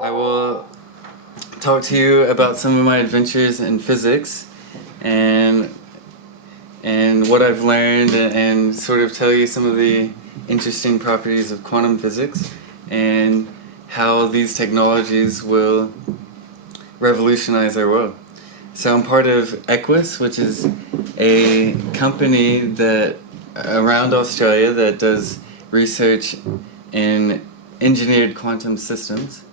I will talk to you about some of my adventures in physics and what I've learned and sort of tell you some of the interesting properties of quantum physics and how these technologies will revolutionize our world. So I'm part of Equus, which is a company that around Australia that does research in engineered quantum systems.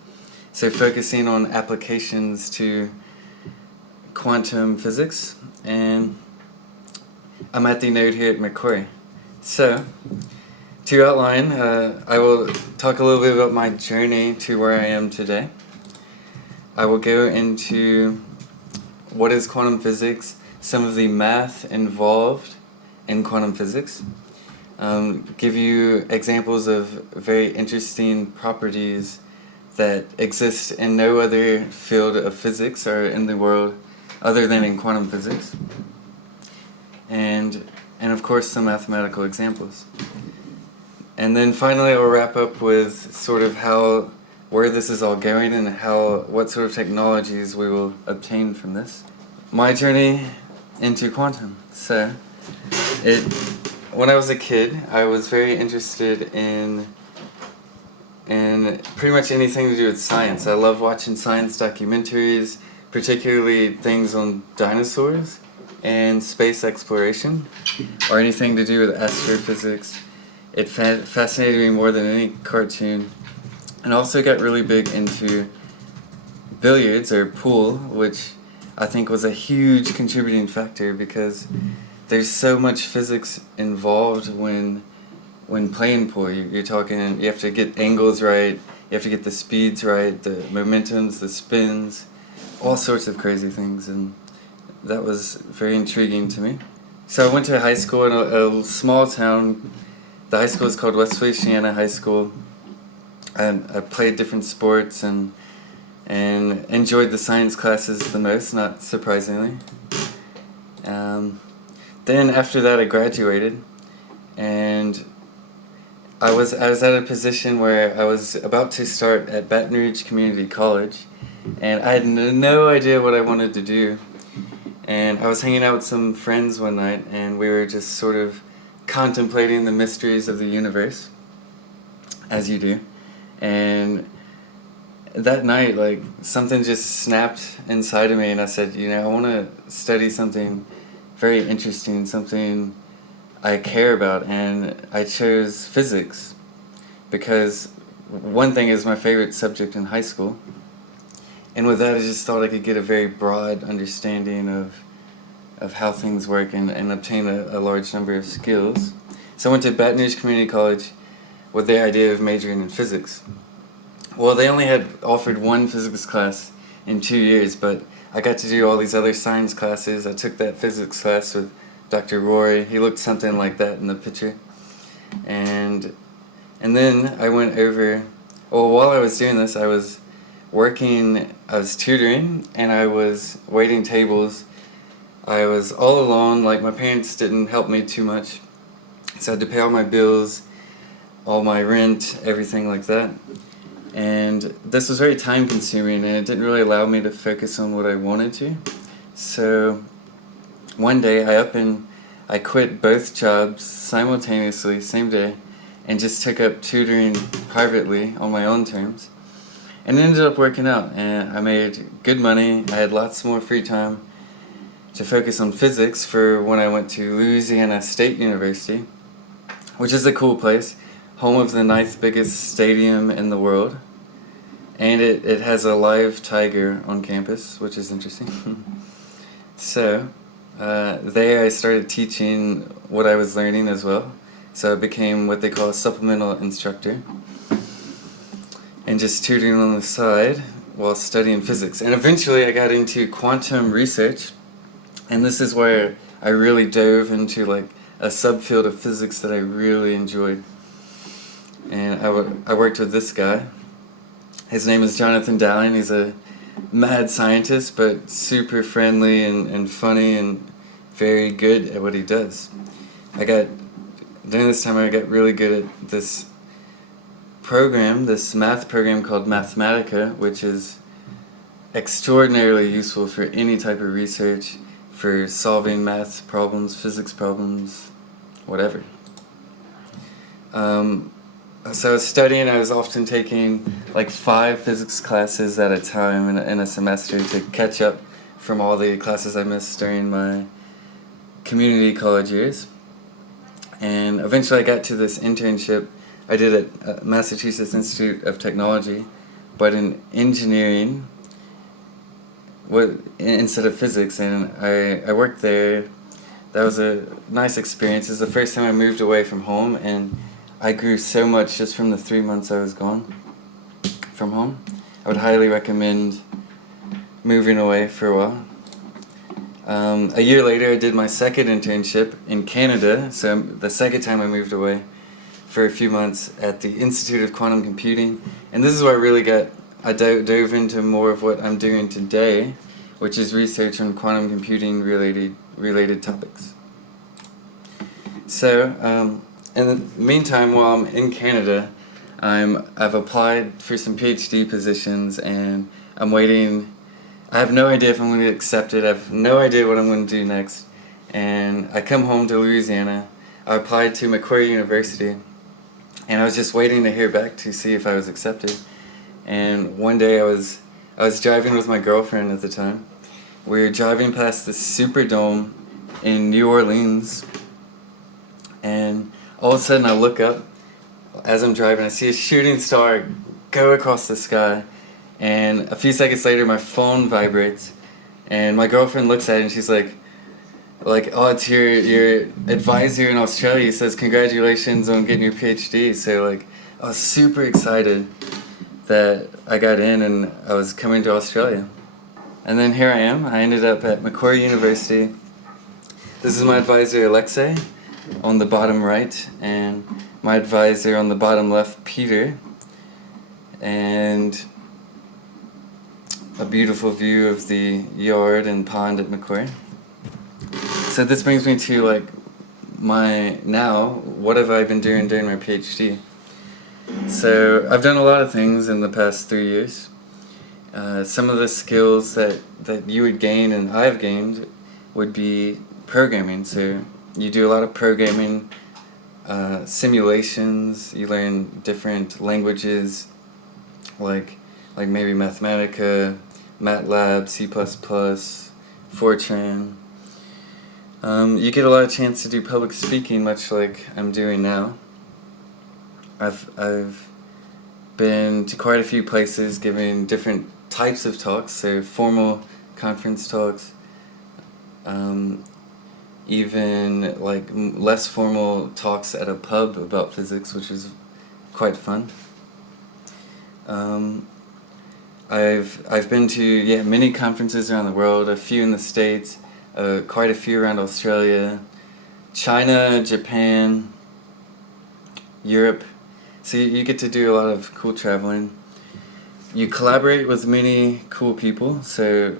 So focusing on applications to quantum physics, and I'm at the node here at Macquarie. So, to outline, I will talk a little bit about my journey to where I am today. I will go into what is quantum physics, some of the math involved in quantum physics, give you examples of very interesting properties that exist in no other field of physics or in the world other than in quantum physics, and of course some mathematical examples. And then finally I'll wrap up with sort of where this is all going and what sort of technologies we will obtain from this. My journey into quantum. So, when I was a kid, I was very interested in pretty much anything to do with science. I love watching science documentaries, particularly things on dinosaurs and space exploration, or anything to do with astrophysics. It fascinated me more than any cartoon. And also got really big into billiards, or pool, which I think was a huge contributing factor because there's so much physics involved when playing pool. You're talking, you have to get angles right, you have to get the speeds right, the momentums, the spins, all sorts of crazy things, and that was very intriguing to me. So I went to high school in a small town. The high school is called West Feliciana High School, and I played different sports and enjoyed the science classes the most, not surprisingly. Then after that I graduated, and I was at a position where I was about to start at Baton Rouge Community College, and I had no idea what I wanted to do. And I was hanging out with some friends one night, and we were just sort of contemplating the mysteries of the universe, as you do. And that night, like, something just snapped inside of me, and I said, I want to study something very interesting, something I care about, and I chose physics because one thing is my favorite subject in high school, and with that I just thought I could get a very broad understanding of how things work and obtain a large number of skills. So I went to Baton Rouge Community College with the idea of majoring in physics. Well, they only had offered one physics class in 2 years, but I got to do all these other science classes. I took that physics class with Dr. Rory. He looked something like that in the picture. And then I went over, while I was doing this, I was tutoring, and I was waiting tables. I was all alone, like my parents didn't help me too much, so I had to pay all my bills, all my rent, everything like that. And this was very time consuming, and it didn't really allow me to focus on what I wanted to. So one day I quit both jobs simultaneously, same day, and just took up tutoring privately on my own terms. And it ended up working out, and I made good money. I had lots more free time to focus on physics for when I went to Louisiana State University, which is a cool place, home of the 9th biggest stadium in the world. And it has a live tiger on campus, which is interesting. So, there I started teaching what I was learning as well. So I became what they call a supplemental instructor, and just tutoring on the side while studying physics. And eventually I got into quantum research, and this is where I really dove into like a subfield of physics that I really enjoyed. And I worked with this guy. His name is Jonathan Dowling. He's a mad scientist, but super friendly and funny and very good at what he does. I got during this time I got really good at this program, this math program called Mathematica, which is extraordinarily useful for any type of research, for solving math problems, physics problems, whatever. So I was studying, I was often taking like 5 physics classes at a time in a semester to catch up from all the classes I missed during my community college years. And eventually I got to this internship I did at Massachusetts Institute of Technology, but in engineering instead of physics, and I worked there. That was a nice experience. It was the first time I moved away from home, and I grew so much just from the 3 months I was gone from home. I would highly recommend moving away for a while. A year later, I did my second internship in Canada, so the second time I moved away for a few months at the Institute of Quantum Computing. And this is where I dove into more of what I'm doing today, which is research on quantum computing related topics. So, in the meantime, while I'm in Canada, I've applied for some PhD positions, and I'm waiting. I have no idea if I'm going to get accepted. I have no idea what I'm going to do next. And I come home to Louisiana. I applied to Macquarie University, and I was just waiting to hear back to see if I was accepted. And one day I was driving with my girlfriend at the time. We were driving past the Superdome in New Orleans, and all of a sudden I look up as I'm driving. I see a shooting star go across the sky, and a few seconds later my phone vibrates, and my girlfriend looks at it and she's like, oh, it's your advisor in Australia. He says congratulations on getting your PhD. So I was super excited that I got in and I was coming to Australia. And then here I am. I ended up at Macquarie University. This is my advisor, Alexei, on the bottom right, and my advisor on the bottom left, Peter, and a beautiful view of the yard and pond at Macquarie. So this brings me to what have I been doing during my PhD? So I've done a lot of things in the past 3 years. Some of the skills that you would gain and I've gained would be programming. So you do a lot of programming, simulations, you learn different languages like maybe Mathematica, MATLAB, C++, Fortran. You get a lot of chance to do public speaking, much like I'm doing now. I've been to quite a few places giving different types of talks, so formal conference talks, even less formal talks at a pub about physics, which is quite fun. I've been to many conferences around the world, a few in the States, quite a few around Australia, China, Japan, Europe. So you get to do a lot of cool traveling. You collaborate with many cool people. So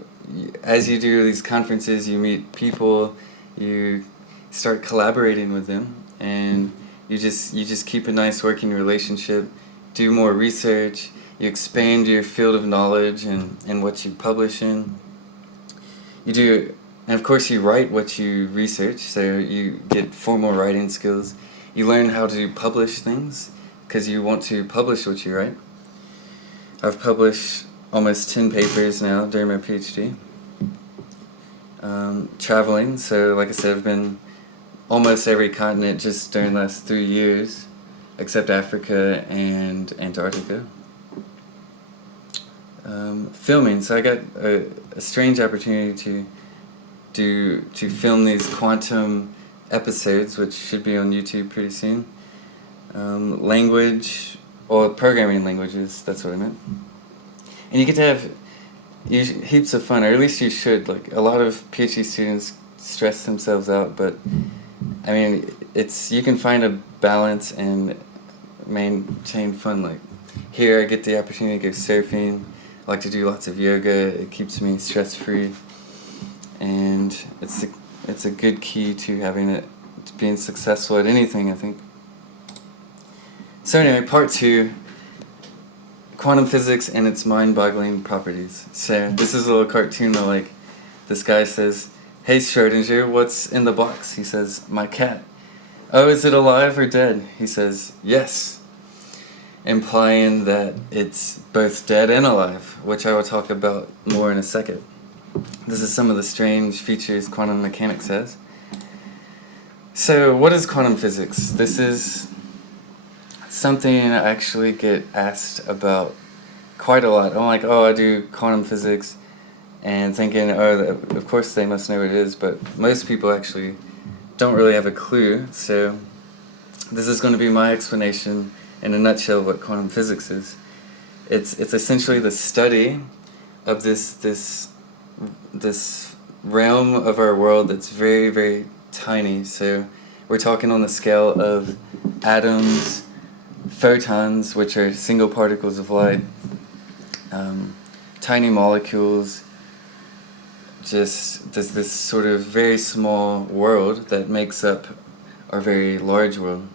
as you do these conferences, you meet people, you start collaborating with them, and you just keep a nice working relationship, do more research, you expand your field of knowledge and what you publish in. And of course you write what you research, so you get formal writing skills. You learn how to publish things, because you want to publish what you write. I've published almost 10 papers now during my PhD. Traveling, so like I said, I've been almost every continent just during the last 3 years, except Africa and Antarctica. Filming, so I got a strange opportunity to film these quantum episodes, which should be on YouTube pretty soon. Language, or programming languages, that's what I meant. And you get to have heaps of fun, or at least you should. A lot of PhD students stress themselves out, but I mean, you can find a balance and maintain fun. Here I get the opportunity to go surfing. I like to do lots of yoga. It keeps me stress-free, and it's a good key to having being successful at anything, I think. So anyway, part 2, quantum physics and its mind-boggling properties. So this is a little cartoon of like, this guy says, "Hey Schrodinger, what's in the box?" He says, "My cat." "Oh, is it alive or dead?" He says, "Yes." Implying that it's both dead and alive, which I will talk about more in a second. This is some of the strange features quantum mechanics has. So what is quantum physics? This is something I actually get asked about quite a lot. I'm like, oh, I do quantum physics, and thinking, oh, of course they must know what it is, but most people actually don't really have a clue. So this is going to be my explanation in a nutshell of what quantum physics is. It's essentially the study of this realm of our world that's very, very tiny. So we're talking on the scale of atoms, photons, which are single particles of light, tiny molecules, just this sort of very small world that makes up our very large world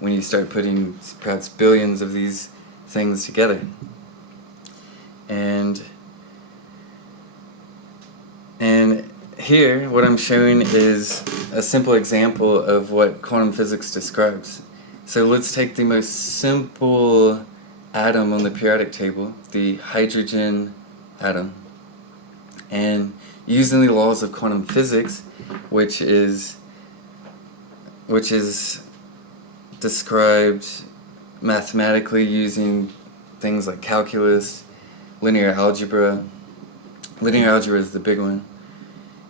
when you start putting perhaps billions of these things together. And here, what I'm showing is a simple example of what quantum physics describes. So let's take the most simple atom on the periodic table, the hydrogen atom. And using the laws of quantum physics, which is described mathematically using things like calculus, linear algebra. Linear algebra is the big one.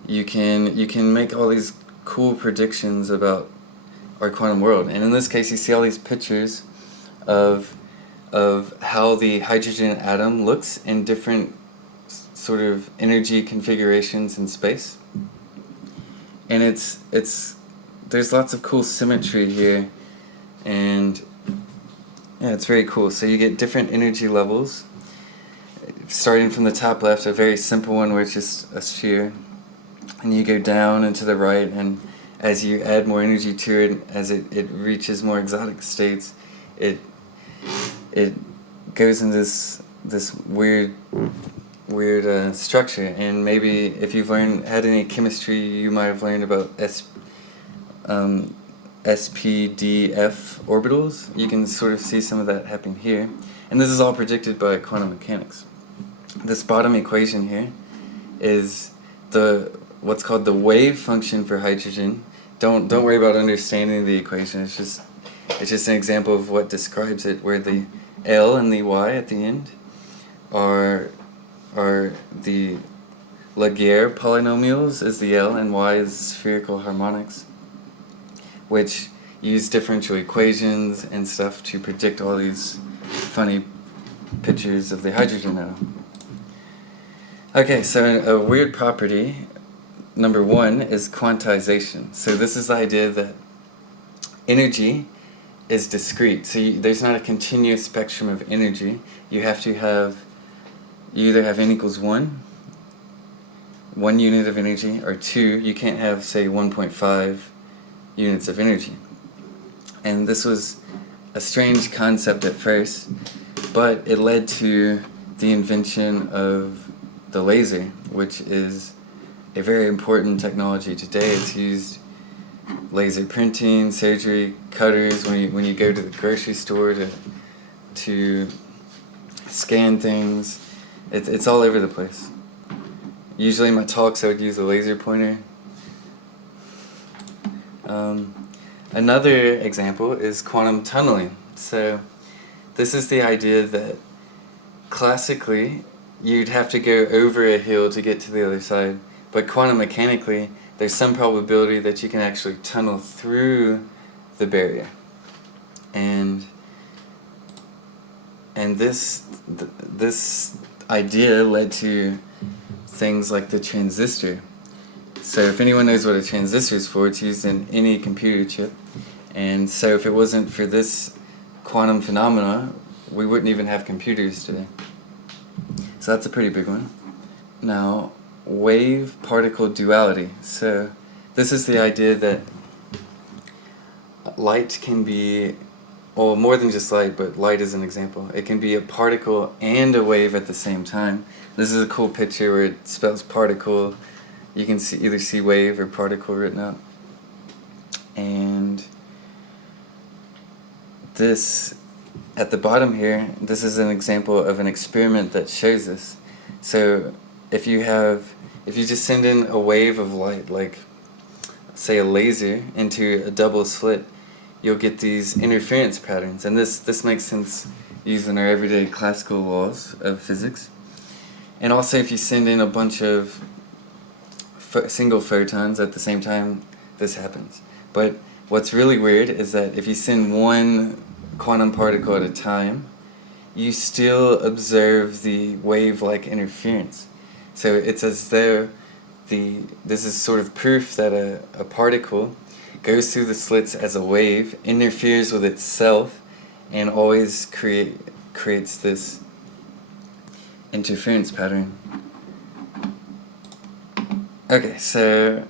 You can make all these cool predictions about our quantum world. And in this case, you see all these pictures of how the hydrogen atom looks in different sort of energy configurations in space. And there's lots of cool symmetry here, and yeah, it's very cool. So you get different energy levels, starting from the top left, a very simple one where it's just a sphere, and you go down and to the right, and as you add more energy to it, as it reaches more exotic states, it goes into this weird structure. And maybe if you've had any chemistry, you might have learned about SPDF orbitals. You can sort of see some of that happening here. And this is all predicted by quantum mechanics. This bottom equation here is what's called the wave function for hydrogen. Don't worry about understanding the equation. It's just an example of what describes it, where the L and the Y at the end are the Laguerre polynomials is the L, and Y is spherical harmonics, which use differential equations and stuff to predict all these funny pictures of the hydrogen atom. Okay, so a weird property, number 1, is quantization. So this is the idea that energy is discrete. So there's not a continuous spectrum of energy. You either have n equals 1 unit of energy, or 2, you can't have, say, 1.5 units of energy. And this was a strange concept at first, but it led to the invention of the laser, which is a very important technology today. It's used laser printing, surgery, cutters, when you go to the grocery store to scan things. It's all over the place. Usually in my talks I would use a laser pointer. Another example is quantum tunneling. So this is the idea that classically you'd have to go over a hill to get to the other side, but quantum mechanically there's some probability that you can actually tunnel through the barrier. And this idea led to things like the transistor. So if anyone knows what a transistor is for, it's used in any computer chip. And so if it wasn't for this quantum phenomena, we wouldn't even have computers today. So that's a pretty big one. Now, wave-particle duality. So this is the idea that light can be, well, more than just light, but light is an example. It can be a particle and a wave at the same time. This is a cool picture where it spells particle. You can either see wave or particle written out. And this, at the bottom here, this is an example of an experiment that shows this. So if you just send in a wave of light, like say a laser, into a double slit, you'll get these interference patterns. And this makes sense using our everyday classical laws of physics. And also if you send in a bunch of single photons at the same time, this happens. But what's really weird is that if you send one quantum particle at a time, you still observe the wave-like interference. So it's as though this is sort of proof that a particle goes through the slits as a wave, interferes with itself, and always creates this interference pattern. Okay, so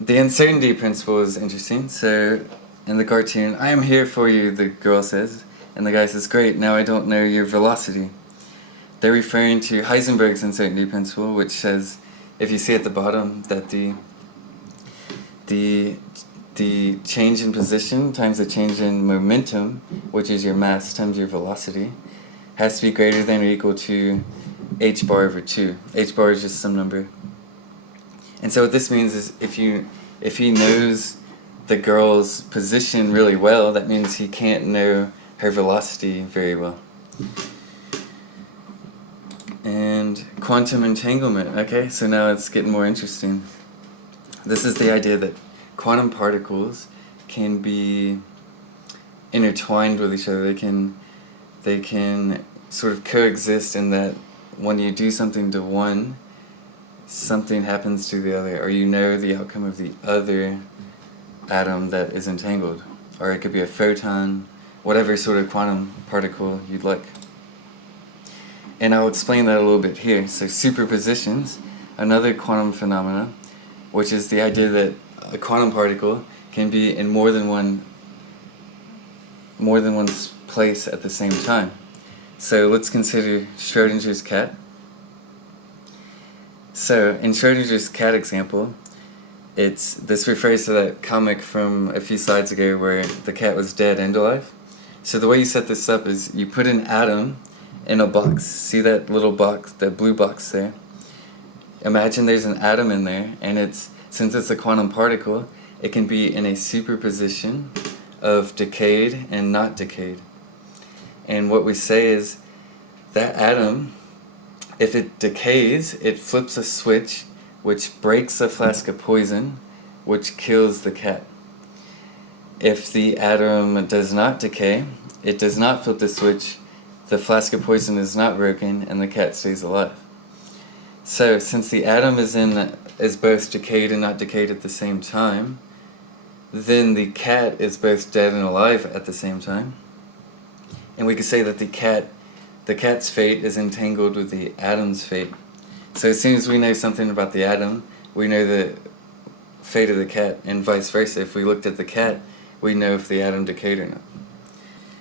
the uncertainty principle is interesting. So in the cartoon, "I am here for you," the girl says, and the guy says, "Great, now I don't know your velocity." They're referring to Heisenberg's uncertainty principle, which says, if you see at the bottom, that the change in position times the change in momentum, which is your mass times your velocity, has to be greater than or equal to h bar over 2. H bar is just some number. And so what this means is if he knows the girl's position really well, that means he can't know her velocity very well. And quantum entanglement. Okay, so now it's getting more interesting. This is the idea that quantum particles can be intertwined with each other. They can sort of coexist in that when you do something to one, something happens to the other, or you know the outcome of the other atom that is entangled. Or it could be a photon, whatever sort of quantum particle you'd like. And I'll explain that a little bit here. So superpositions, another quantum phenomena, which is the idea that a quantum particle can be in more than one place at the same time. So let's consider Schrödinger's cat. So in Schrödinger's cat example, this refers to that comic from a few slides ago where the cat was dead and alive. So the way you set this up is you put an atom in a box. See that little box, that blue box there? Imagine there's an atom in there, and since it's a quantum particle, it can be in a superposition of decayed and not decayed. And what we say is that atom, if it decays, it flips a switch which breaks a flask of poison, which kills the cat. If the atom does not decay, it does not flip the switch, the flask of poison is not broken, and the cat stays alive. So, since the atom is both decayed and not decayed at the same time, then the cat is both dead and alive at the same time. And we could say that the cat's fate is entangled with the atom's fate. So as soon as we know something about the atom, we know the fate of the cat, and vice versa. If we looked at the cat, we know if the atom decayed or not.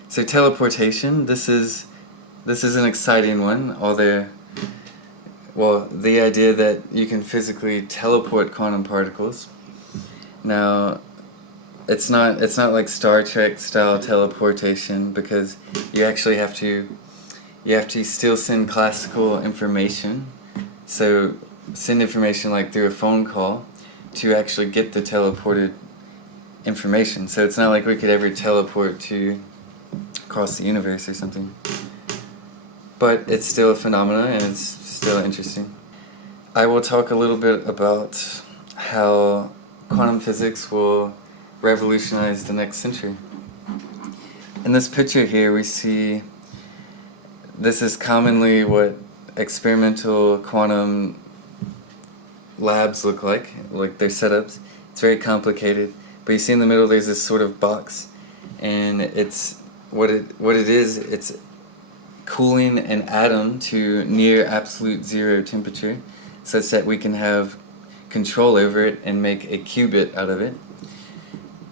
So teleportation, this is an exciting one, although, well, the idea that you can physically teleport quantum particles. Now, it's not like Star Trek style teleportation, because you actually have to still send classical information. So send information like through a phone call to actually get the teleported information. So it's not like we could ever teleport to across the universe or something. But it's still a phenomenon, and it's still interesting. I will talk a little bit about how quantum physics will revolutionize the next century. In this picture here, we see this is commonly what experimental quantum labs look like their setups. It's very complicated, but you see in the middle there's this sort of box, and it's what it is. It's cooling an atom to near absolute zero temperature, such that we can have control over it and make a qubit out of it.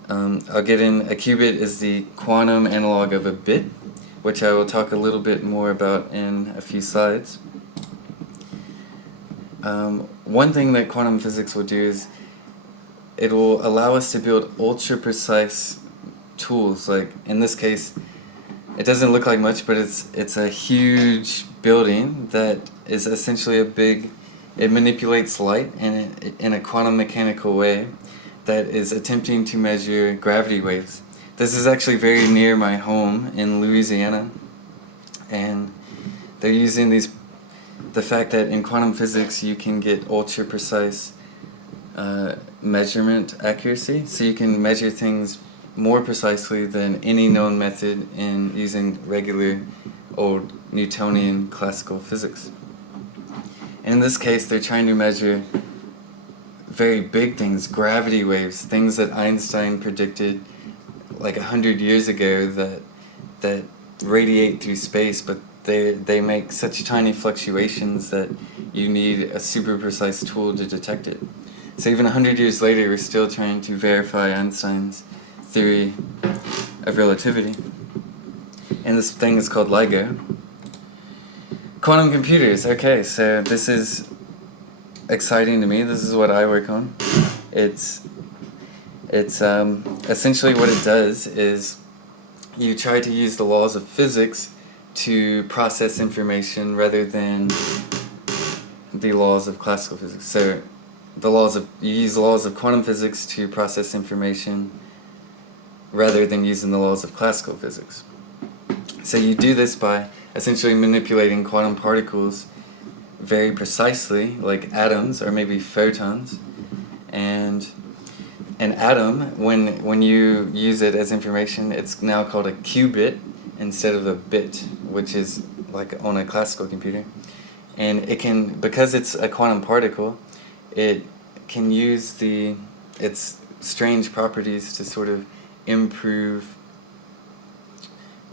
I'll get in, a qubit is the quantum analog of a bit, which I will talk a little bit more about in a few slides. One thing that quantum physics will do is it will allow us to build ultra-precise tools. Like in this case, it doesn't look like much, but it's a huge building that is essentially it manipulates light in a quantum mechanical way that is attempting to measure gravity waves. This is actually very near my home in Louisiana, and they're using the fact that in quantum physics you can get ultra precise measurement accuracy, so you can measure things more precisely than any known method in using regular old Newtonian classical physics. And in this case, they're trying to measure very big things, gravity waves, things that Einstein predicted like 100 years ago that radiate through space, but they make such tiny fluctuations that you need a super precise tool to detect it. So even 100 years later, we're still trying to verify Einstein's theory of relativity. And this thing is called LIGO. Quantum computers. Okay, so this is exciting to me. This is what I work on. It's essentially what it does is you try to use the laws of physics to process information rather than the laws of classical physics. So you use the laws of quantum physics to process information rather than using the laws of classical physics. So you do this by essentially manipulating quantum particles very precisely, like atoms or maybe photons. And an atom, when you use it as information, it's now called a qubit instead of a bit, which is like on a classical computer. And it can, because it's a quantum particle, it can use its strange properties to sort of improve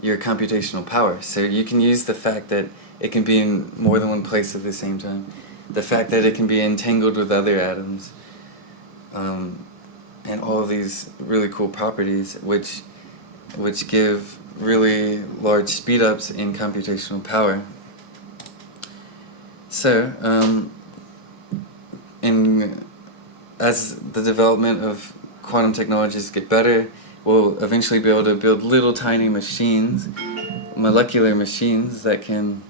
your computational power. So you can use the fact that it can be in more than one place at the same time, the fact that it can be entangled with other atoms, and all of these really cool properties which give really large speed-ups in computational power. So, as the development of quantum technologies get better, we'll eventually be able to build little tiny machines, molecular machines that can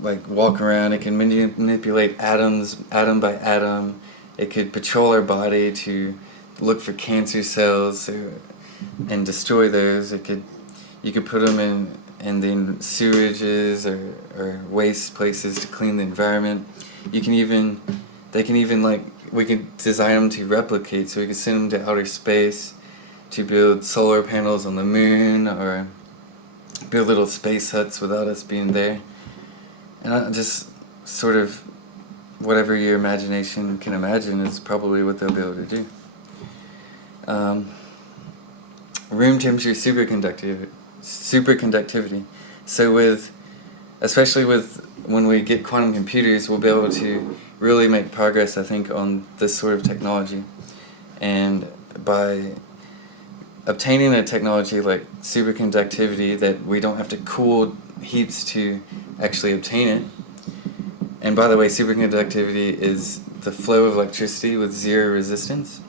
like walk around. It can manipulate atoms, atom by atom. It could patrol our body to look for cancer cells and destroy those. You could put them in the sewages or waste places to clean the environment. They can even we could design them to replicate, so we could send them to outer space to build solar panels on the moon or build little space huts without us being there. And just sort of whatever your imagination can imagine is probably what they'll be able to do. Room temperature superconductivity. So especially when we get quantum computers, we'll be able to really make progress, I think, on this sort of technology. And by obtaining a technology like superconductivity that we don't have to cool heaps to actually obtain it. And by the way, superconductivity is the flow of electricity with zero resistance,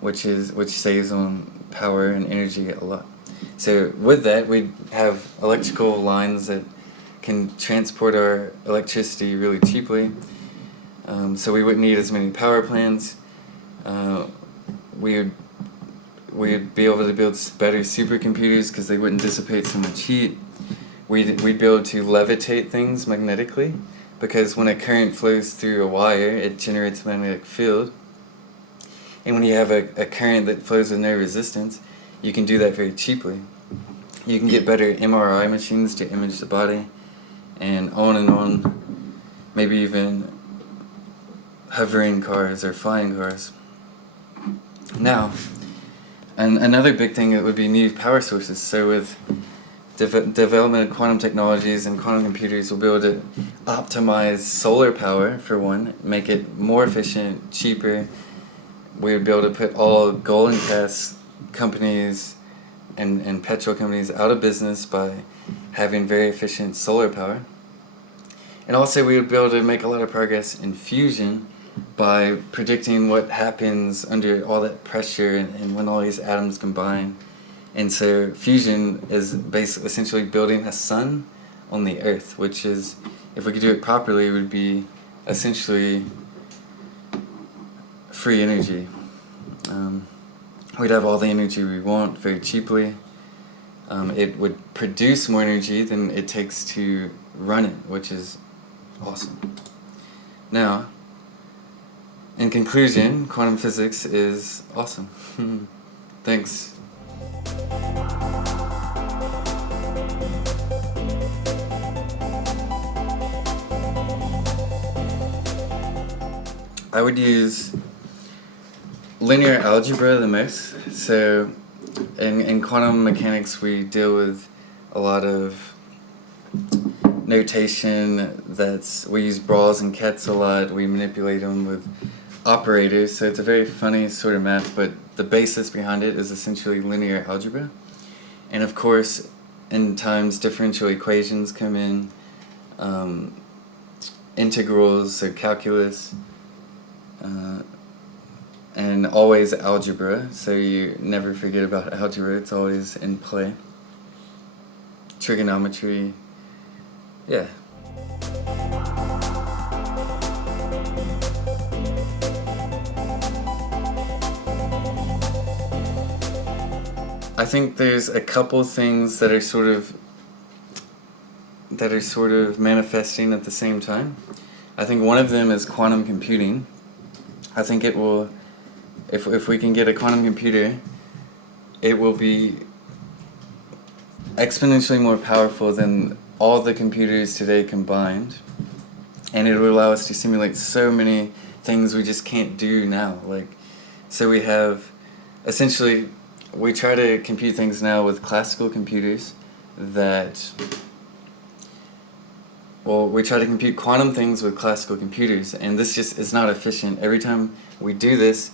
which saves on power and energy a lot. So with that, we have electrical lines that can transport our electricity really cheaply. So we wouldn't need as many power plants. We'd be able to build better supercomputers because they wouldn't dissipate so much heat. We'd be able to levitate things magnetically, because when a current flows through a wire, it generates a magnetic field. And when you have a current that flows with no resistance, you can do that very cheaply. You can get better MRI machines to image the body, and on, maybe even hovering cars or flying cars. Now, another big thing that would be new power sources. So with development of quantum technologies and quantum computers, we'll be able to optimize solar power, for one, make it more efficient, cheaper, we would be able to put all coal and gas companies and petrol companies out of business by having very efficient solar power. And also we would be able to make a lot of progress in fusion by predicting what happens under all that pressure and when all these atoms combine. And so fusion is essentially building a sun on the Earth, which is, if we could do it properly, it would be essentially free energy. We'd have all the energy we want very cheaply. It would produce more energy than it takes to run it, which is awesome. Now, in conclusion, quantum physics is awesome. Thanks. I would use linear algebra the most. So in quantum mechanics we deal with a lot of notation we use bras and cats a lot. We manipulate them with operators, so it's a very funny sort of math, but the basis behind it is essentially linear algebra. And of course, in times differential equations come in, integrals, so calculus, and always algebra, so you never forget about algebra, it's always in play. Trigonometry, yeah. I think there's a couple things that are sort of manifesting at the same time. I think one of them is quantum computing. I think it will, if we can get a quantum computer, it will be exponentially more powerful than all the computers today combined, and it will allow us to simulate so many things we just can't do now. So we have, essentially, we try to compute things now with classical computers we try to compute quantum things with classical computers, and this just is not efficient. Every time we do this,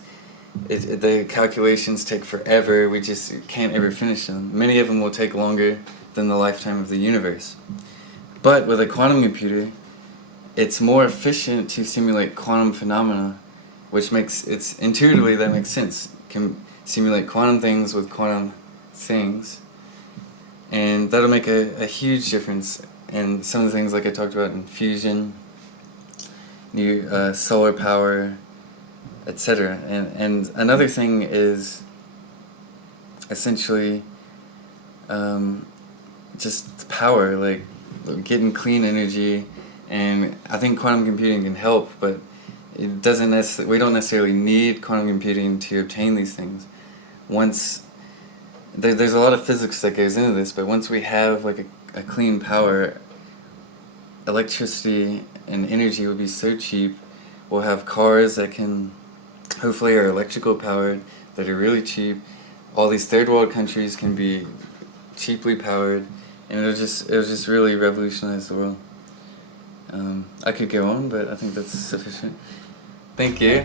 the calculations take forever. We just can't ever finish them. Many of them will take longer than the lifetime of the universe. But with a quantum computer, it's more efficient to simulate quantum phenomena, which intuitively that makes sense. Can simulate quantum things with quantum things, and that'll make a huge difference in some of the things like I talked about in fusion, new solar power, etc. And another thing is essentially just power, like getting clean energy, and I think quantum computing can help, but we don't necessarily need quantum computing to obtain these things. There's a lot of physics that goes into this, but once we have like a clean power, electricity and energy will be so cheap. We'll have cars that hopefully are electrical powered, that are really cheap. All these third world countries can be cheaply powered, and it'll just really revolutionize the world. I could go on, but I think that's sufficient. Thank you.